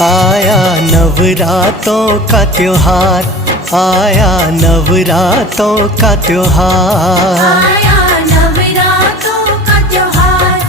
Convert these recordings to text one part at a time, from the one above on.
आया नवरातों का त्योहार, आया नवरातों का त्योहार, आया नवरातों का त्योहार,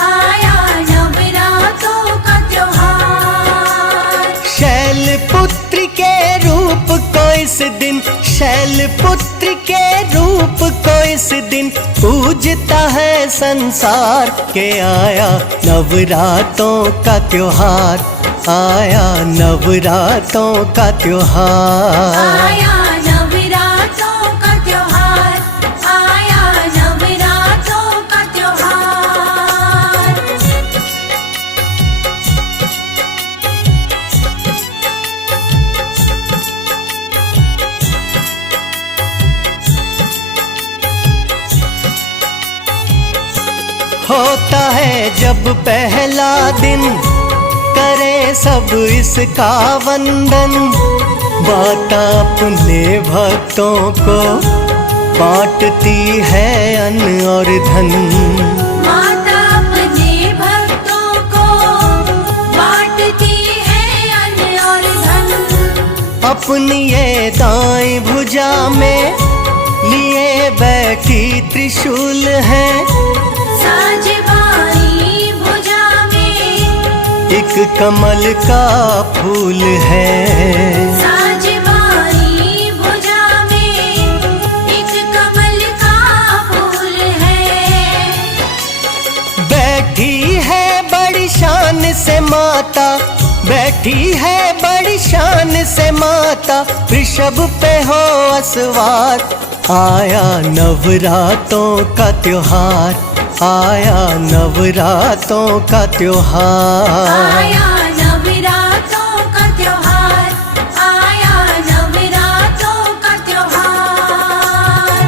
आया नवरातों का त्योहार। शैलपुत्री के रूप को इस दिन, शैलपुत्री के रूप को इस दिन पूजता है संसार। के आया नवरातों का त्योहार, आया नवरातों का त्योहार, आया नवरातों का त्योहार, आया नवरातों का त्योहार। होता है जब पहला दिन, करे सब इसका वंदन। माता अपने भक्तों को बांटती है अन्न और धन। माता अपने भक्तों को बांटती है अन्न और धन। अपनी ये दाईं भुजा में लिए बैठी त्रिशूल है, साजबाई भुजा में एक कमल का फूल है। साजबाई भुजा में एक कमल का फूल है। बैठी है बड़ी शान से माता, बैठी है बड़ी शान से माता, वृषभ पे हो असवार। आया नवरातों का त्योहार, आया नवरातों का त्योहार, आया नवरातों का त्योहार, आया नवरातों का त्योहार।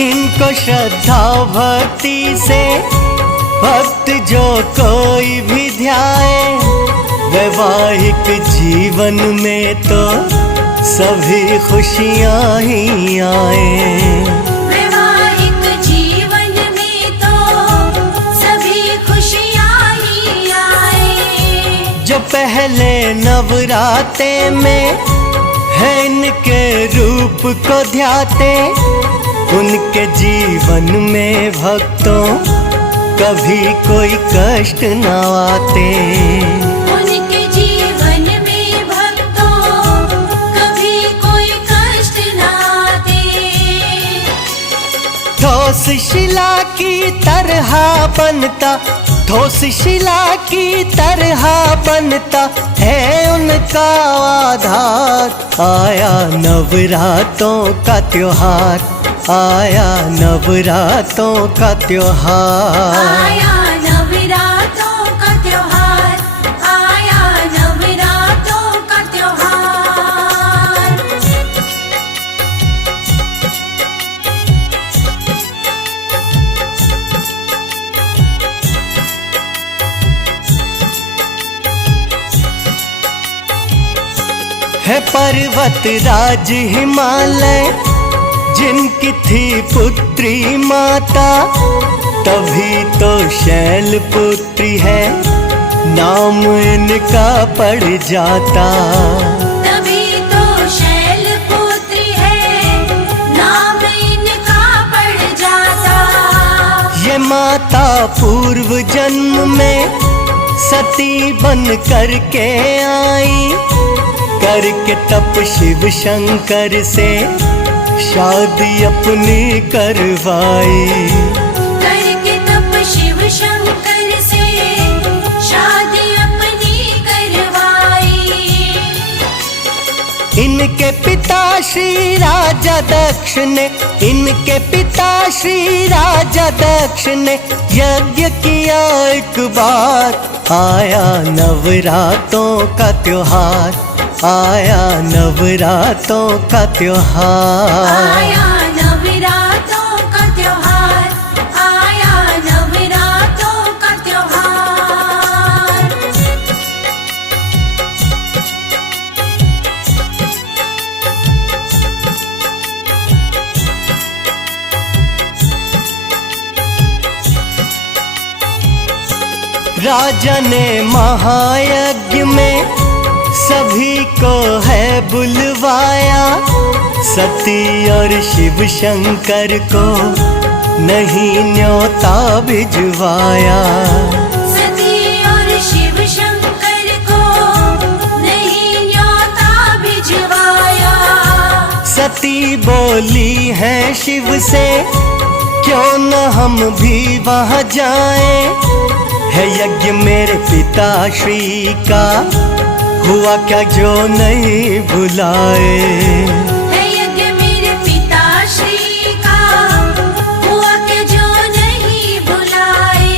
इनको श्रद्धा भक्ति से भक्त जो कोई भी ध्याए, वैवाहिक जीवन में तो सभी खुशियाँ ही आए। वैवाहिक जीवन में तो सभी खुशियाँ ही आए। जो पहले नवराते में है इनके रूप को ध्याते, उनके जीवन में भक्तों कभी कोई कष्ट न आते। उनके जीवन में भक्तों कभी कोई कष्ट न आते। ठोस शिला की तरह बनता, ठोस शिला की तरह बनता है उनका आधार। आया नवरातों का त्योहार, आया नवरातों का त्योहार, आया नवरातों का त्योहार, आया नवरातों का त्योहार। है पर्वत राज हिमालय जिनकी थी पुत्री माता, तभी तो शैलपुत्री है नाम इनका पड़ जाता। तभी तो शैलपुत्री है नाम इनका पड़ जाता। ये माता पूर्व जन्म में सती बन करके आई, करके तप शिव शंकर से शादी अपनी करवाई। करके तप शिव शंकर से शादी अपनी करवाई। इनके पिता श्री राजा दक्ष ने, इनके पिता श्री राजा दक्ष ने यज्ञ किया एक बार। आया नवरातों का त्योहार, आया नवरातों का त्योहार, आया नवरातों का त्योहार, आया नवरातों का त्योहार। राजा ने महायज्ञ में सभी को है बुलवाया, सती और शिव शंकर को नहीं न्योता भिजवाया। सती और शिव शंकर को नहीं न्योता भिजवाया। सती बोली है शिव से, क्यों न हम भी वहाँ जाएं, है यज्ञ मेरे पिता श्री का, हुआ क्या जो नहीं बुलाए। है यज्ञ मेरे पिता श्री का, हुआ क्या जो नहीं बुलाए।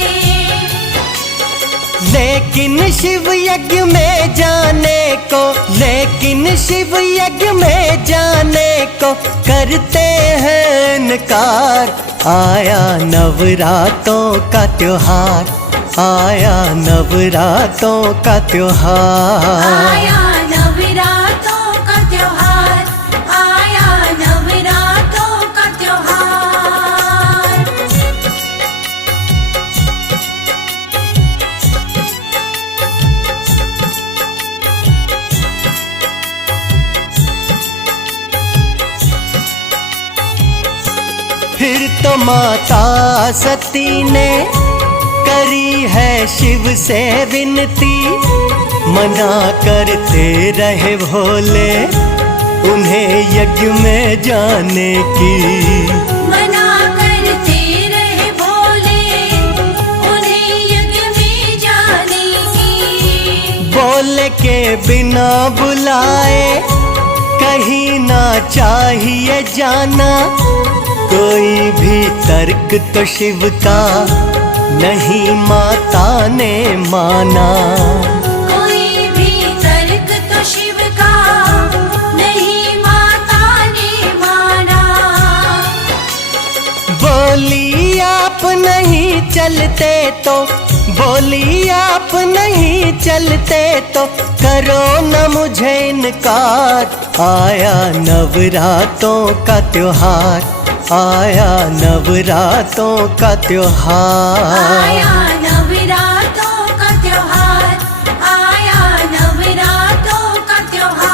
लेकिन शिव यज्ञ में जाने को, लेकिन शिव यज्ञ में जाने को करते हैं इनकार। आया नवरातों का त्योहार, आया नवरातों का त्योहार। आया नवरातों का त्योहार, आया नवरातों का त्योहार। फिर तो माता सती ने करी है शिव से विनती, मना करते रहे भोले उन्हें यज्ञ में जाने की। मना करते रहे भोले उन्हें यज्ञ में जाने की। बोले के बिना बुलाए कहीं ना चाहिए जाना, कोई भी तर्क तो शिव का नहीं माता ने माना। कोई भी तर्क तो शिव का नहीं माता ने माना। बोली आप नहीं चलते तो, बोली आप नहीं चलते तो करो न मुझे इनकार। आया नवरातों का त्योहार, आया नवरातों का त्योहार। आया नवरातों का त्योहार, आया नवरातों का त्योहार।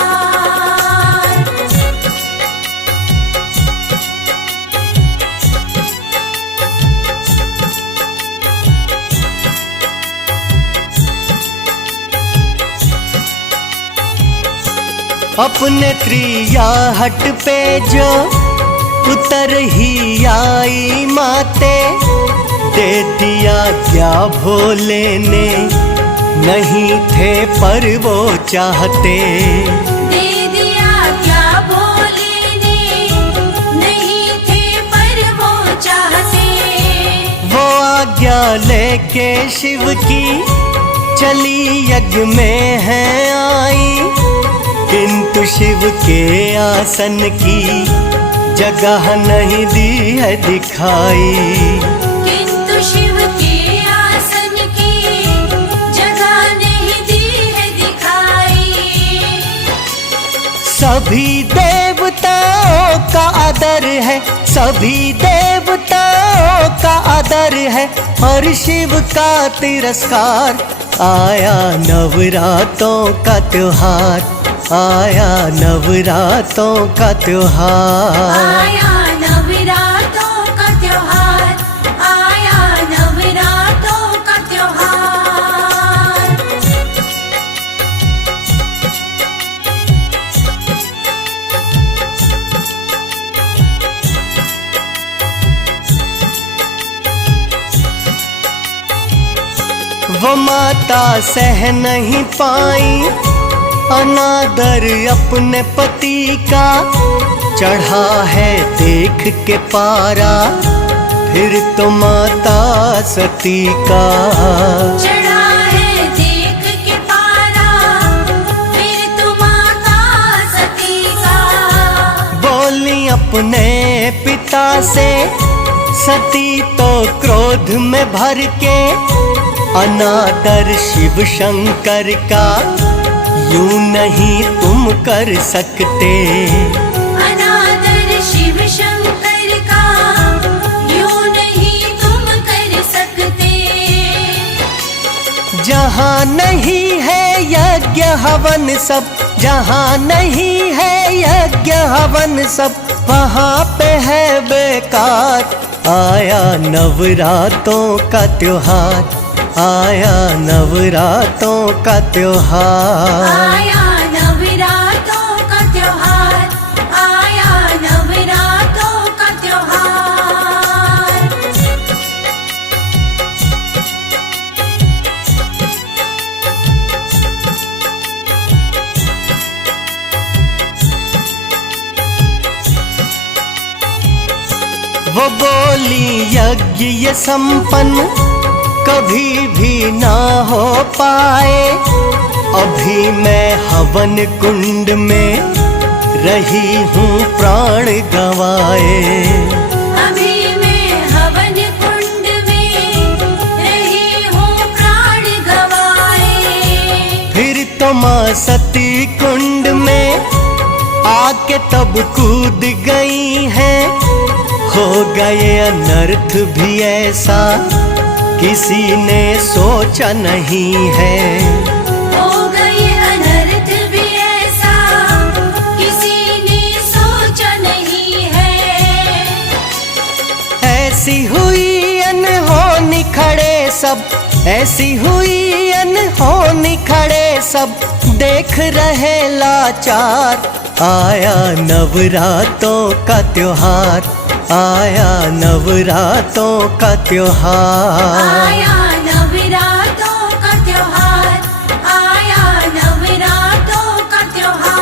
अपने त्रियाहट पे जो उतर ही आई माते, दे दिया क्या भोले ने, नहीं थे पर वो चाहते। दे दिया क्या भोले ने, नहीं थे पर वो चाहते। वो आज्ञा लेके शिव की चली यज्ञ में है आई, किंतु शिव के आसन की जगह नहीं दी है दिखाई। किंतु शिव के आसन की जगह नहीं दी है दिखाई। सभी देवताओं का आदर है, सभी देवताओं का आदर है, और शिव का तिरस्कार। आया नवरातों का त्योहार, आया नवरातों का त्योहार। आया नवरातों का त्योहार, आया नवरातों का त्योहार। वो माता सह नहीं पाई अनादर अपने पति का, चढ़ा है देख के पारा फिर तो माता सती का। चढ़ा है देख के पारा फिर तो माता सती का। बोली अपने पिता से सती तो क्रोध में भर के, अनादर शिव शंकर का यूं नहीं तुम कर सकते। अनादर शिव शंकर का यूं नहीं तुम कर सकते। जहाँ नहीं है यज्ञ हवन सब, जहाँ नहीं है यज्ञ हवन सब, वहाँ पे है बेकार। आया नवरातों का त्योहार, आया नवरातों का त्योहार। आया नवरातों का त्योहार, आया नवरातों का त्योहार। वो बोली यज्ञ ये संपन्न कभी भी ना हो पाए, अभी मैं हवन कुंड में रही हूँ प्राण गंवाए। अभी मैं हवन कुंड में रही हूँ प्राण गंवाए। फिर तो माँ सती कुंड में आके तब कूद गई है, हो गए अनर्थ भी ऐसा किसी ने सोचा नहीं है। हो गए अनर्थ भी ऐसा किसी ने सोचा नहीं है। ऐसी हुई अनहोनी खड़े सब, ऐसी हुई अनहोनी खड़े सब, देख रहे लाचार। आया नवरातों का त्योहार, आया नवरातों का त्योहार। आया नवरातों का त्योहार, आया नवरातों का त्योहार।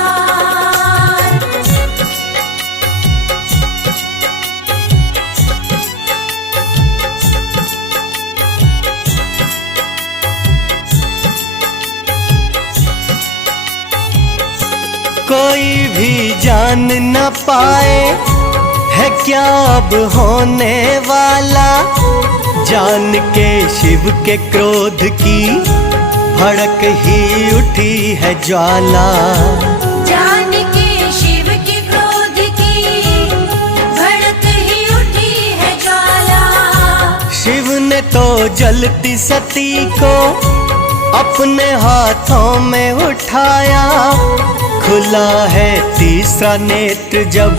कोई भी जान न पाए है क्या अब होने वाला, जान के शिव के क्रोध की भड़क ही उठी है ज्वाला। जान के शिव के क्रोध की भड़क ही उठी है ज्वाला। शिव ने तो जलती सती को अपने हाथों में उठाया, खुला है तीसरा नेत्र जब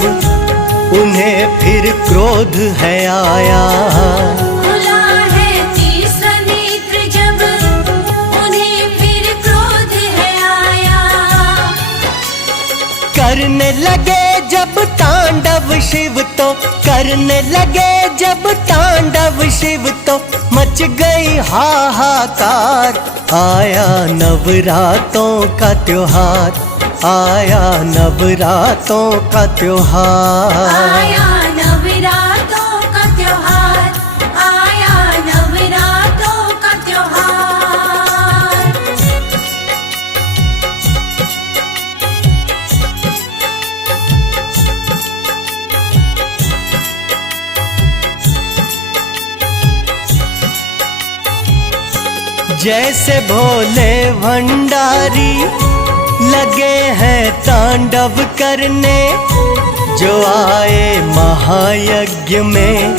उन्हें फिर क्रोध है आया। खुला है तीसरा नेत्र जब उन्हें फिर क्रोध है आया। करने लगे जब तांडव शिव तो, करने लगे जब तांडव शिव तो, मच गई हाहाकार। आया नवरातों का त्योहार, आया नवरातों का त्योहार। आया नवरातों का त्योहार, आया नवरातों का त्योहार। जैसे भोले भंडारी लगे हैं तांडव करने, जो आए महायज्ञ में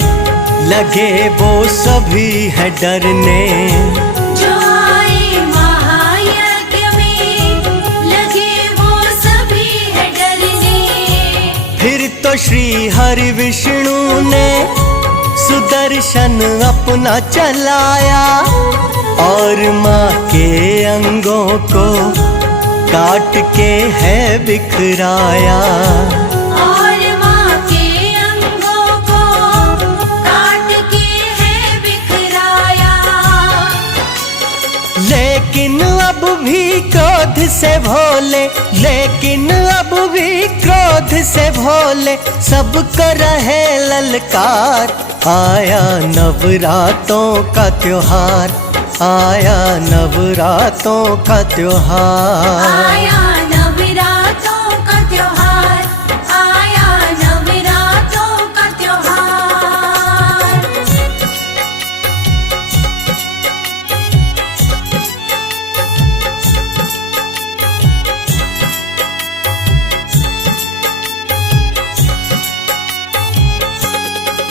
लगे वो सभी है डरने। जो आए महायज्ञ में लगे वो सभी है डरने। फिर तो श्री हरि विष्णु ने सुदर्शन अपना चलाया, और माँ के अंगों को काट के है बिखराया। और माँ के अंगों को काट के है बिखराया। लेकिन अब भी क्रोध से भोले, लेकिन अब भी क्रोध से भोले, सबको रहे ललकार। आया नवरातों का त्योहार, आया नवरातों का त्योहार। आया नवरातों का त्योहार, आया नवरातों का त्योहार।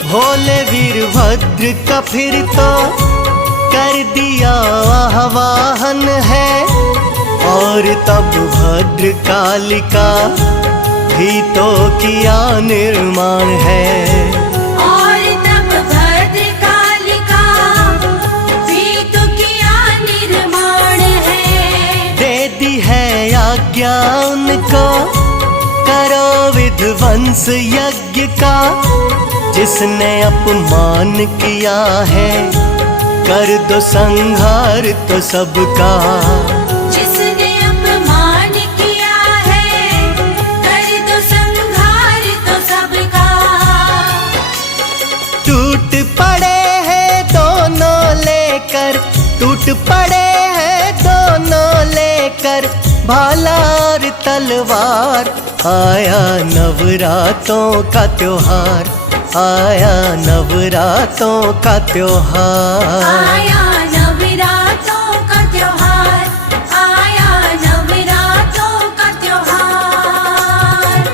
भोले वीरभद्र का फिर तो कर दिया आवाहन है, और तब भद्रकालिका भी तो किया निर्माण है। और तब भद्रकालिका भी तो किया निर्माण है। दे दी है आज्ञा उनको, करो विध्वंस यज्ञ का। जिसने अपमान किया है, कर दो संहार तो सबका। जिसने अपमान किया है, कर दो संहार तो सबका। टूट पड़े हैं दोनों लेकर, टूट पड़े हैं दोनों लेकर, भाला और तलवार। आया नवरातों का त्योहार, आया नवरातों का त्योहार। आया नवरातों का त्योहार, आया नवरातों का त्योहार।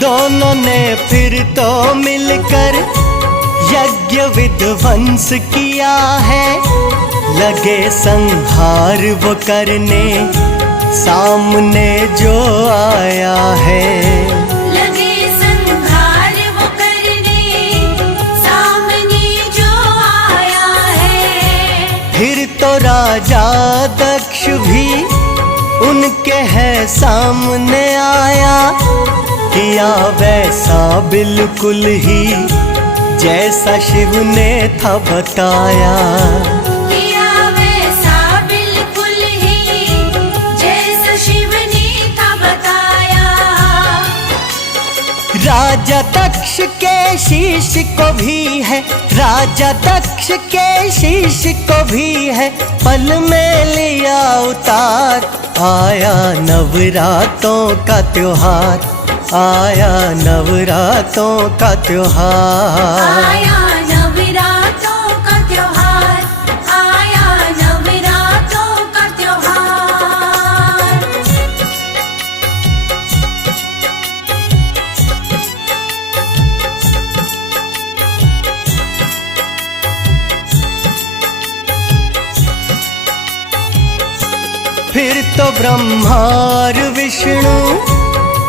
दोनों ने फिर तो मिलकर यज्ञ विध्वंस किया है। लगे संहार वो करने, सामने जो आया है। लगे संहार वो करने, सामने जो आया है। फिर तो राजा दक्ष भी उनके है सामने आया। किया वैसा बिल्कुल ही जैसा शिव ने था बताया। किया वैसा बिल्कुल ही जैसा शिव ने था बताया। राजा दक्ष के शीश को भी है, राजा दक्ष के शीश को भी है, पल में लिया उतार। आया नवरातों का त्योहार, आया नवरातों का त्योहार। आया नवरातों का त्योहार, आया नवरातों का त्योहार। फिर तो ब्रह्मा और विष्णु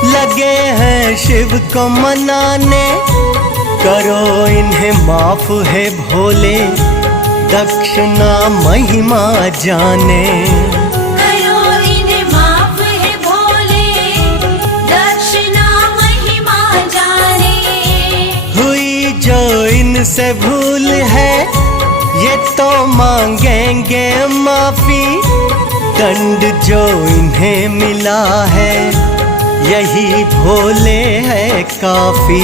लगे हैं शिव को मनाने। करो इन्हें माफ है भोले, दक्षिणा महिमा जाने। करो इन्हें माफ है भोले, दक्षिणा महिमा जाने। हुई जो इनसे भूल है, ये तो मांगेंगे माफी। दंड जो इन्हें मिला है, यही भोले है काफी।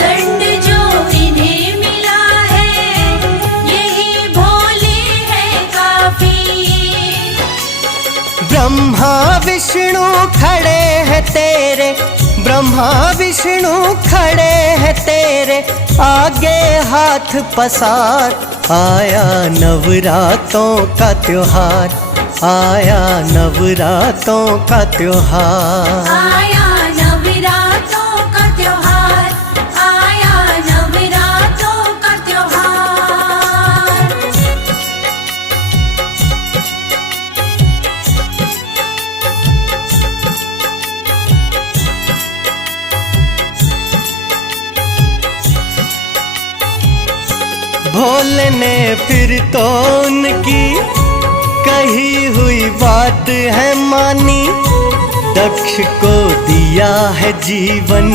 दंड जो इन्हें मिला है, यही भोले है काफी। ब्रह्मा विष्णु खड़े हैं तेरे, ब्रह्मा विष्णु खड़े हैं तेरे, आगे हाथ पसार। आया नवरातों का त्योहार, आया नवरातों का त्योहार। आया नवरातों का त्योहार, आया नवरातों का त्योहार। भोले ने फिर तो उनकी कही हुई बात है मानी। दक्ष को दिया है जीवन,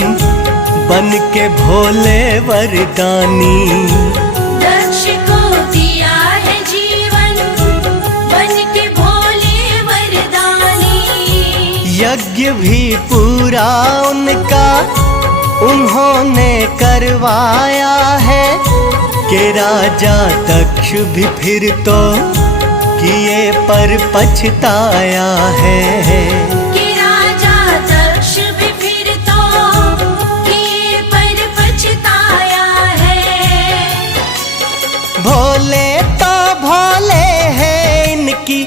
बन के भोले वरदानी। दक्ष को दिया है जीवन, बन के भोले वरदानी। यज्ञ भी पूरा उनका उन्होंने करवाया है। कि राजा दक्ष भी फिर तो किए पर पछताया है। कि राजा दक्ष भी फिर तो किए पर पछताया है। भोले तो भोले हैं इनकी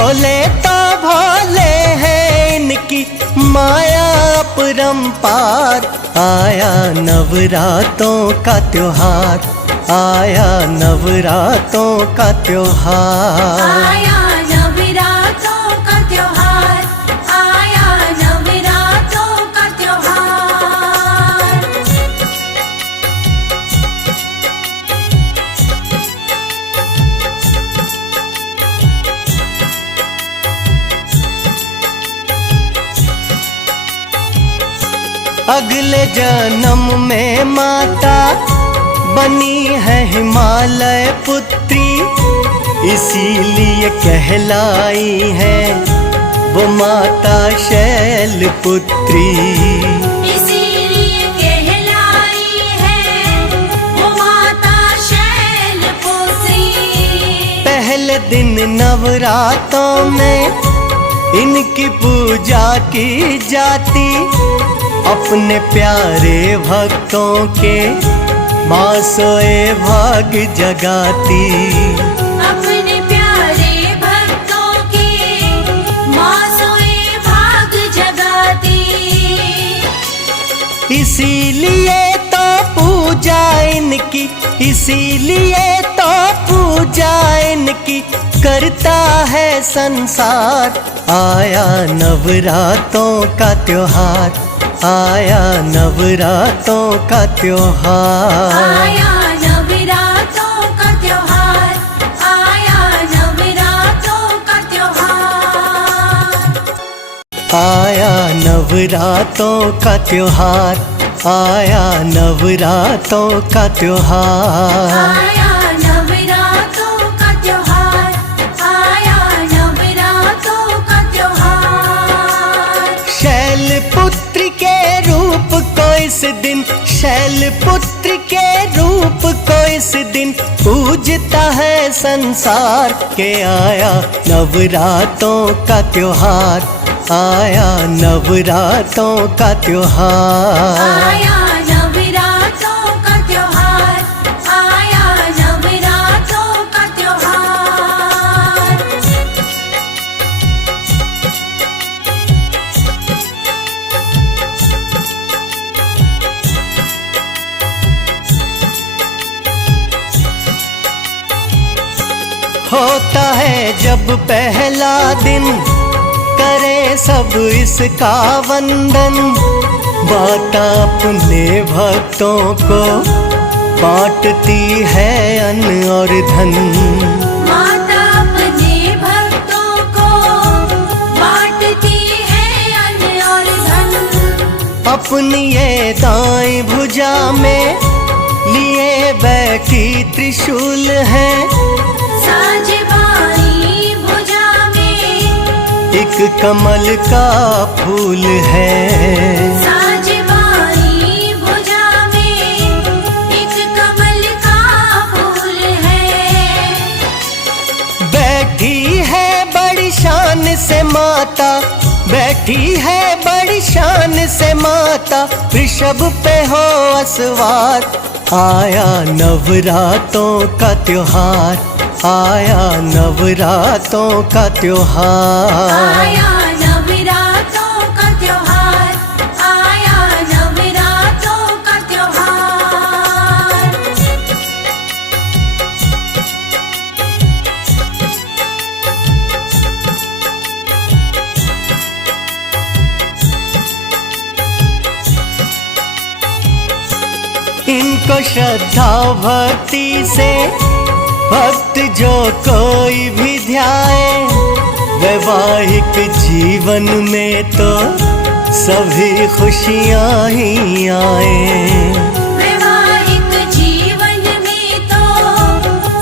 भोले तो भोले हैं, इनकी माया अपरंपार। आया नवरातों का त्योहार, आया नवरातों का त्योहार। आया नवरात्रों का त्योहार, आया नवरात्रों का त्योहार। अगले जन्म में माता बनी है हिमालय पुत्री, इसीलिए कहलाई है वो माता शैलपुत्री। इसीलिए कहलाई है वो माता शैलपुत्री। पहले दिन नवरातों में इनकी पूजा की जाती, अपने प्यारे भक्तों के माँ सोए भाग जगाती। अपने प्यारे भक्तों के माँ सोए भाग जगाती। इसीलिए तो पूजा इनकी, इसीलिए तो पूजा इनकी करता है संसार। आया नवरातों का त्योहार, आया नवरातों का त्योहार। आया नवरात्रों का त्योहार, आया नवरात्रों का त्योहार। आया नवरातों का त्योहार, आया नवरातों का त्योहार। आया नवरात्रों का त्योहार, आया नवरात्रों का त्योहार। शैलपुत्र के रूप को इस दिन, शैलपुत्र के रूप को इस दिन पूजता है संसार। के आया नवरातों का त्योहार, आया नवरातों का त्योहार। आया नवरात्रों का त्योहार, आया नवरात्रों का त्योहार। होता है जब पहला दिन, करे सब इसका वंदन। माता अपने भक्तों को बांटती है अन्न और धन। माता अपने भक्तों को बांटती है अन्न और धन। अपनी ये दाईं भुजा में लिए बैठी त्रिशूल है, साज बाईं भुजा में एक कमल का फूल है। साज बाईं भुजा में एक कमल का फूल है। बैठी है बड़ी शान से माता, बैठी है बड़ी शान से माता, वृषभ पे हो असवार। आया नवरातों का त्योहार, आया नवरातों का त्योहार। आया नवरात्रों का त्योहार, आया नवरात्रों का त्योहार। इनको श्रद्धा भक्ति से भक्त जो कोई भी ध्याए, वैवाहिक जीवन में तो सभी खुशियाँ ही आए। वैवाहिक जीवन में तो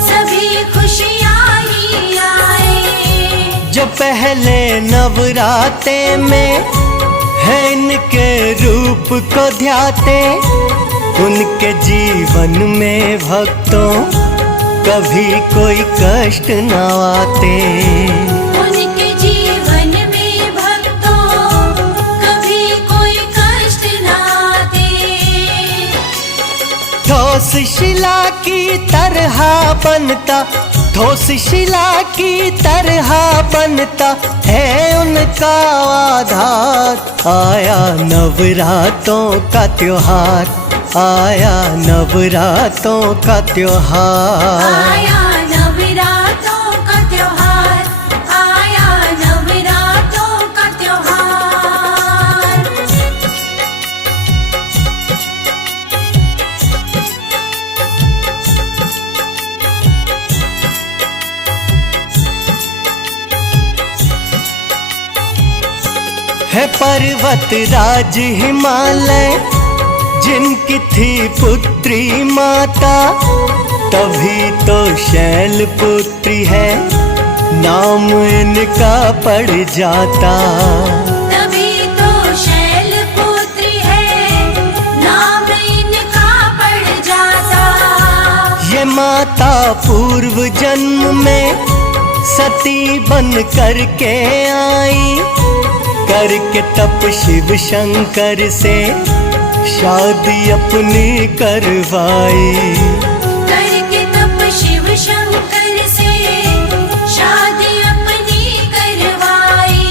सभी खुशियाँ ही आए। जो पहले नवराते में है इनके रूप को ध्याते, उनके जीवन में भक्तों कभी कोई कष्ट न आते। उनके जीवन में भक्तों कभी कोई कष्ट न आते। ठोस शिला की तरह बनता, ठोस शिला की तरह बनता है उनका आधार। आया नवरातों का त्योहार, आया नवरातों का त्योहार। आया नवरातों का त्योहार, आया नवरातों का त्योहार। है पर्वत राज हिमालय जिनकी थी पुत्री माता, तभी तो शैल पुत्री है नाम इनका पड़ जाता। तभी तो शैलपुत्री है नाम इनका पड़ जाता। ये माता पूर्व जन्म में सती बन करके आई, करके तप शिव शंकर से शादी अपनी करवाई। करके तप शिव शंकर से शादी अपनी करवाई।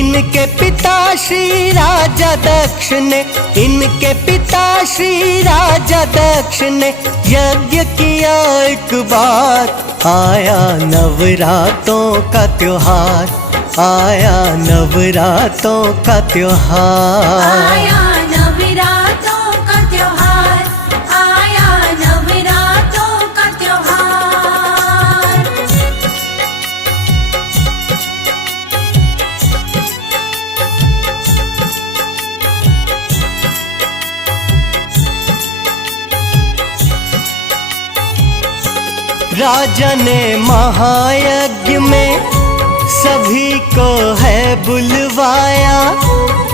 इनके पिता श्री राजा दक्ष ने, इनके पिता श्री राजा दक्ष ने यज्ञ किया एक बार। आया नवरातों का त्योहार, आया नवरातों का त्योहार। आया नवरातों का त्योहार, आया नवरातों का त्योहार। राजा ने महायज्ञ में सभी को है बुलवाया,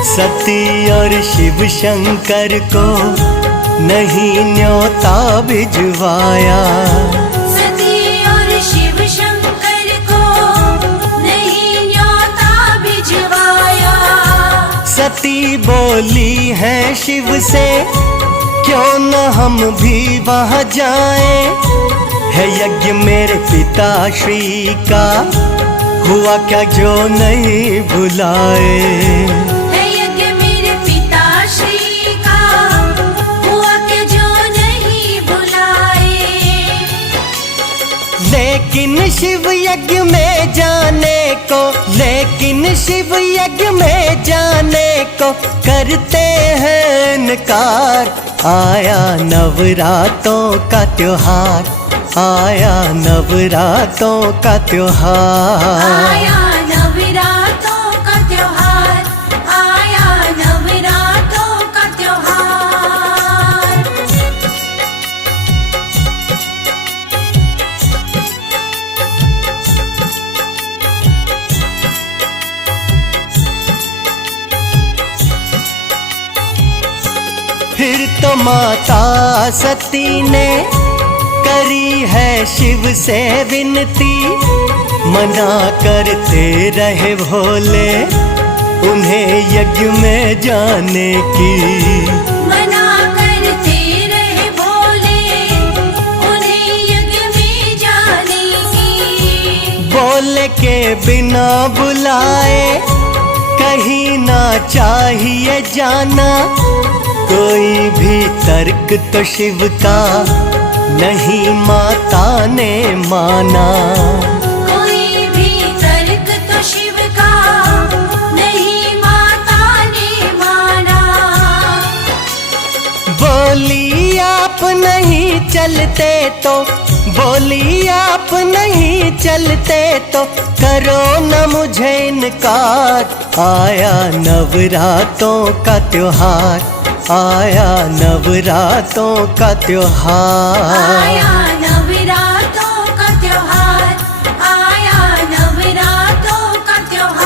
सती और शिव शंकर को नहीं न्योता भिजवाया। सती और शिव शंकर को नहीं न्योता भिजवाया। सती बोली है शिव से क्यों न हम भी वहाँ जाएं, है यज्ञ मेरे पिता श्री का हुआ क्या जो नहीं बुलाए। है यज्ञ मेरे पिता श्री का हुआ क्या जो नहीं बुलाए। लेकिन शिव यज्ञ में जाने को, लेकिन शिव यज्ञ में जाने को करते हैं इनकार। आया नवरातों का त्योहार, आया नवरातों का त्योहार। आया नवरातों का त्योहार, आया नवरातों का त्योहार। फिर तो माता सती ने करी है शिव से विनती, मना करते रहे भोले उन्हें यज्ञ में जाने की। मना करते रहे भोले उन्हें यज्ञ में जाने की। बोले के बिना बुलाए कहीं ना चाहिए जाना, कोई भी तर्क तो शिव का नहीं माता ने माना। कोई भी तर्क तो शिव का नहीं माता ने माना। बोली आप नहीं चलते तो, बोली आप नहीं चलते तो करो न मुझे इनकार। आया नवरातों का त्योहार, आया नवरातों का त्योहार। आया नवरातों का त्योहार, आया नवरातों का त्योहार।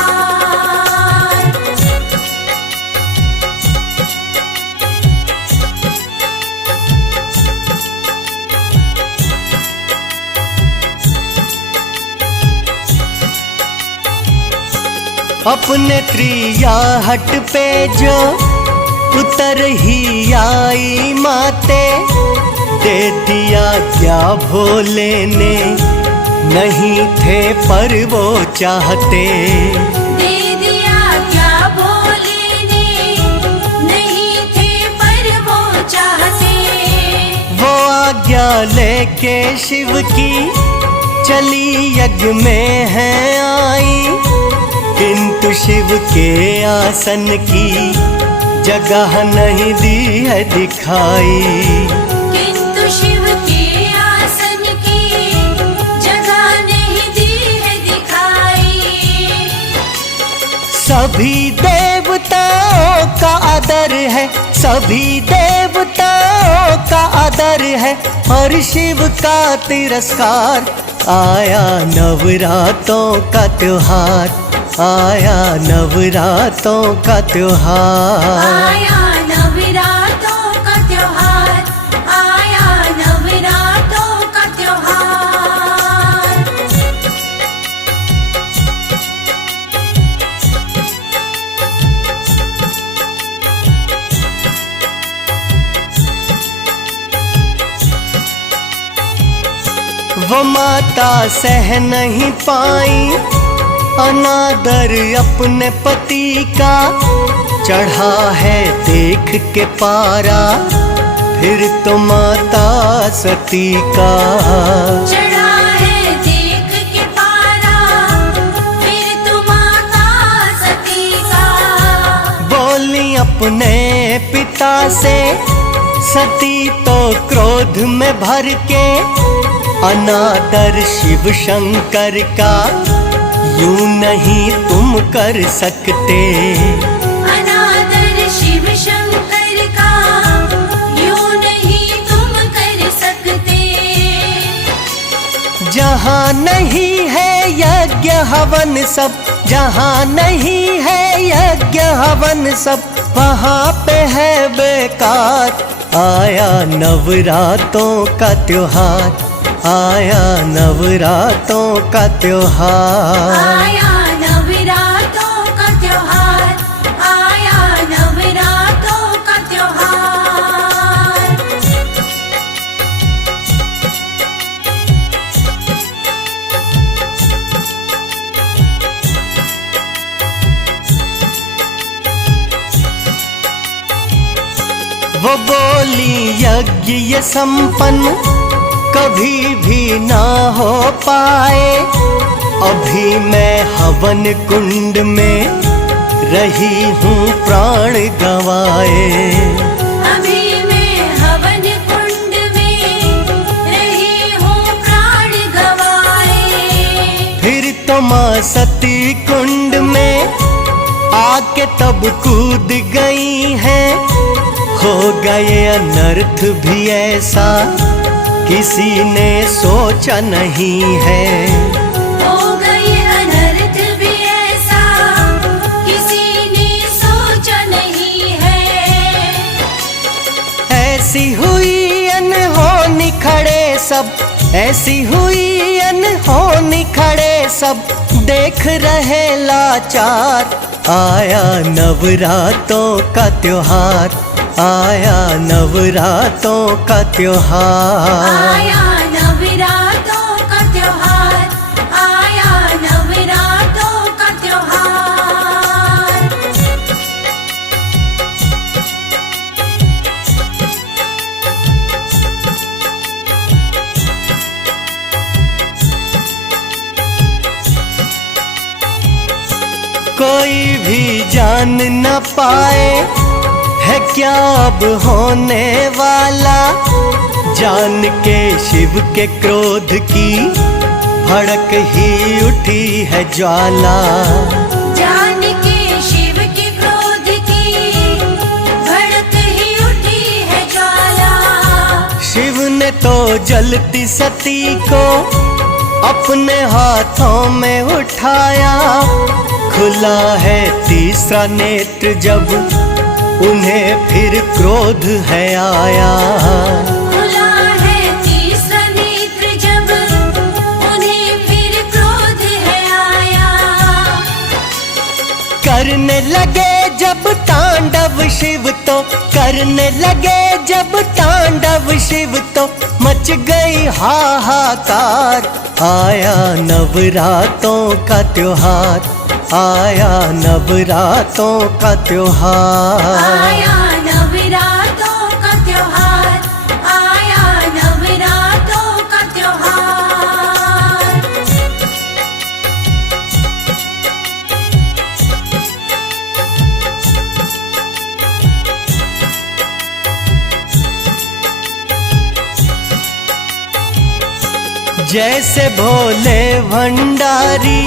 अपने त्रियाहट पे जो उतर ही आई माते, दे दिया क्या भोले ने, नहीं थे पर वो चाहते। दे दिया क्या भोले ने, नहीं थे पर वो चाहते। वो आज्ञा लेके शिव की चली यज्ञ में है आई, किंतु शिव के आसन की जगह नहीं दी है दिखाई। किंतु शिव के आसन की जगह नहीं दी है दिखाई। सभी देवताओं का आदर है, सभी देवताओं का आदर है, और शिव का तिरस्कार। आया नवरातों का त्योहार, आया नवरातों का त्योहार। आया नवरातों का त्योहार, आया नवरातों का त्योहार। वो माता सह नहीं पाई अनादर अपने पति का, चढ़ा है देख के पारा फिर तो माता सती का। चढ़ा है देख के पारा फिर तो माता सती का। बोली अपने पिता से सती तो क्रोध में भर के, अनादर शिव शंकर का यूं नहीं तुम कर सकते। अनादर शिव शंकर का यूं नहीं तुम कर सकते। जहाँ नहीं है यज्ञ हवन सब, जहाँ नहीं है यज्ञ हवन सब, वहाँ पे है बेकार। आया नवरातों का त्योहार, आया नवरातों का त्योहार। आया नवरातों का त्योहार, आया नवरातों का त्योहार। वो बोली यज्ञ ये संपन्न कभी भी ना हो पाए, अभी मैं हवन कुंड में रही हूँ प्राण गवाए। अभी मैं हवन कुंड में रही हूँ प्राण गवाए। फिर तो माँ सती कुंड में आके तब कूद गई है, हो गए अनर्थ भी ऐसा किसी ने सोचा नहीं है। हो गए अनर्थ भी ऐसा किसी ने सोचा नहीं है। ऐसी हुई अनहोनी खड़े सब, ऐसी हुई अनहोनी खड़े सब, देख रहे लाचार। आया नवरातों का त्योहार, आया नवरातों का त्योहार। आया नवरातों का त्योहार, आया नवरातों का त्योहार। कोई भी जान न पाए है क्या अब होने वाला, जान के शिव के क्रोध की भड़क ही उठी है ज्वाला। जान के शिव के क्रोध की भड़क ही उठी है ज्वाला। शिव ने तो जलती सती को अपने हाथों में उठाया, खुला है तीसरा नेत्र जब उन्हें फिर क्रोध है आया। खुला है तीसरा नेत्र जब उन्हें फिर क्रोध है आया। करने लगे जब तांडव शिव तो करने लगे जब तांडव शिव तो मच गई हाहाकार। आया नवरातों का त्योहार, आया नवरातों का त्योहार। आया नवरातों का त्योहार, आया नवरातों का त्योहार। जैसे भोले भंडारी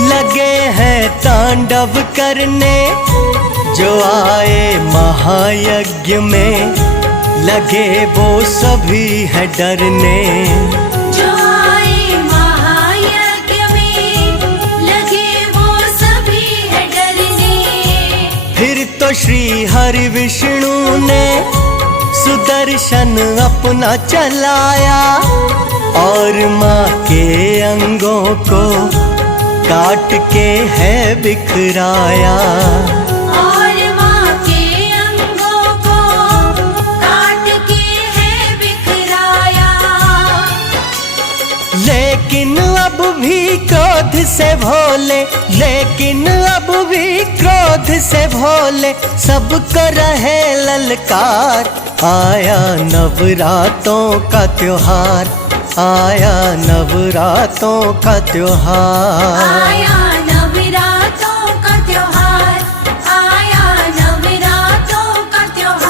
लगे हैं तांडव करने, जो आए महायज्ञ में लगे वो सभी है डरने। जो आए महायज्ञ में लगे वो सभी है डरने। फिर तो श्री हरि विष्णु ने सुदर्शन अपना चलाया और माँ के अंगों को काट के है बिखराया। और माँ के अंगों को काट के है बिखराया। लेकिन अब भी क्रोध से भोले, लेकिन अब भी क्रोध से भोले सबको रहे ललकार। आया नवरातों का त्योहार, आया नवरातों का त्योहार। आया नवरातों का त्योहार, आया नवरातों का त्योहार।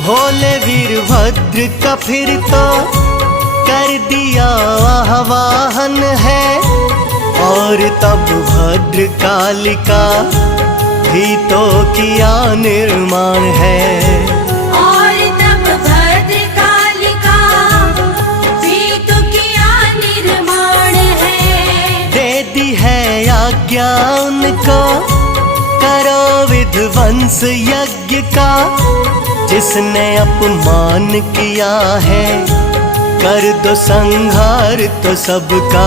भोले वीरभद्र का फिर तो कर दिया आह्वान है, और तब भद्रकालिका भी तो किया निर्माण है। और तब भद्रकालिका भी तो किया निर्माण है। दे दी है आज्ञा उनको, करो विध्वंस यज्ञ का। जिसने अपमान किया है कर दो संहार तो सबका।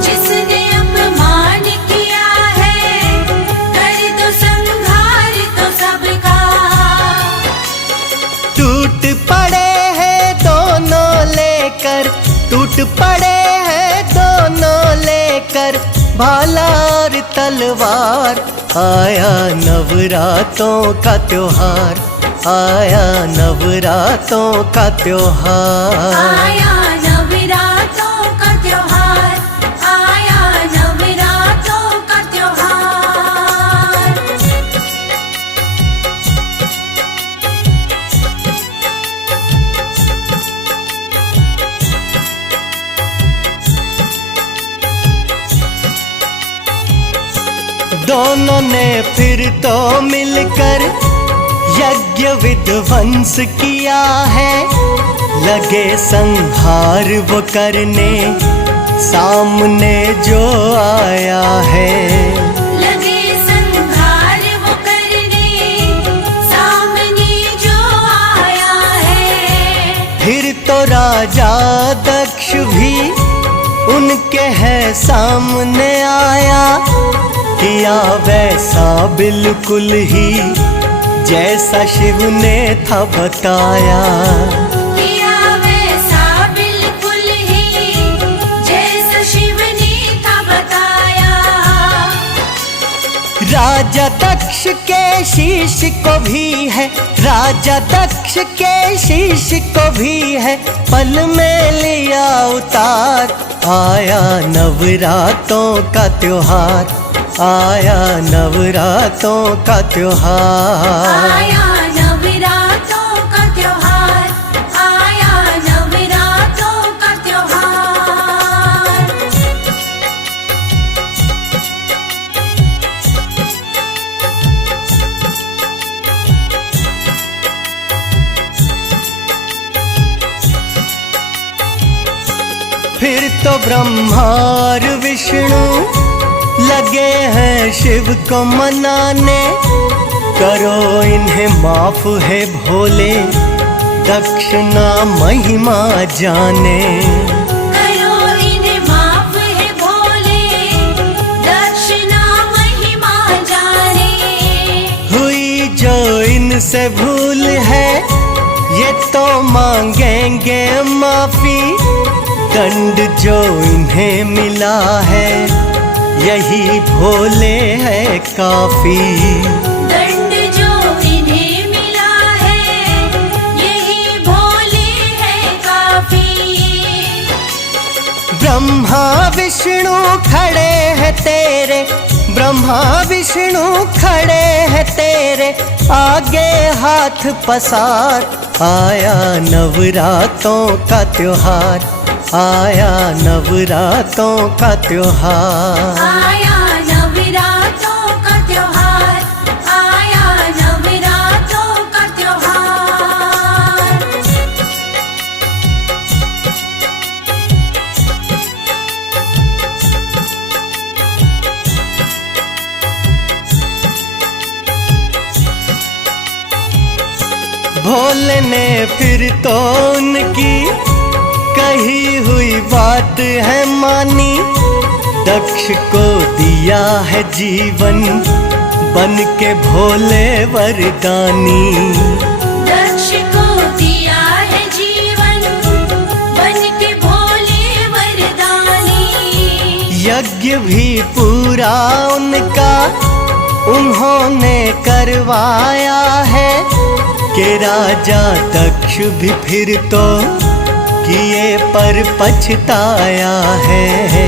जिसने अपमान किया है कर दो संहार तो सबका। टूट पड़े हैं दोनों लेकर, टूट पड़े हैं दोनों लेकर भाला और तलवार। आया नवरातों का त्योहार, आया नवरातों का त्योहार। आया नवरातों का त्योहार, आया नवरातों का त्योहार। दोनों ने फिर तो मिलकर यज्ञ विध्वंस किया है। लगे संहार वो करने सामने जो आया है। लगे संहार वो करने सामने जो आया है। फिर तो राजा दक्ष भी उनके है सामने आया। किया वैसा बिल्कुल ही जैसा शिव ने था बताया। किया वैसा बिल्कुल ही जैसा शिव ने था बताया। राजा दक्ष के शीश को भी है, राजा दक्ष के शीश को भी है पल में लिया उतार। आया नवरातों का त्योहार, आया नवरातों का त्योहार। आया नवरातों का त्योहार, आया नवरातों का त्योहार। फिर तो ब्रह्मा और विष्णु लगे हैं शिव को मनाने, करो इन्हें माफ है भोले, दक्षिणा महिमा जाने। करो इन्हें माफ है भोले, दक्षिणा महिमा जाने। हुई जो इनसे भूल है, ये तो मांगेंगे माफी, दंड जो इन्हें मिला है, यही भोले है काफी। दंड जो इन्हें मिला है, यही भोले है काफी। ब्रह्मा विष्णु खड़े हैं तेरे, ब्रह्मा विष्णु खड़े हैं तेरे, आगे हाथ पसार। आया नवरातों का त्योहार, आया नवरातों का त्योहार। आया नवरातों का त्योहार, आया नवरातों का त्योहार। भोले ने फिर तो उनकी कही हुई बात है मानी, दक्ष को दिया है जीवन, बन के भोले वरदानी। दक्ष को दिया है जीवन, बन के भोले वरदानी। यज्ञ भी पूरा उनका उन्होंने करवाया है, कि राजा दक्ष भी फिर तो किए पर पछताया है।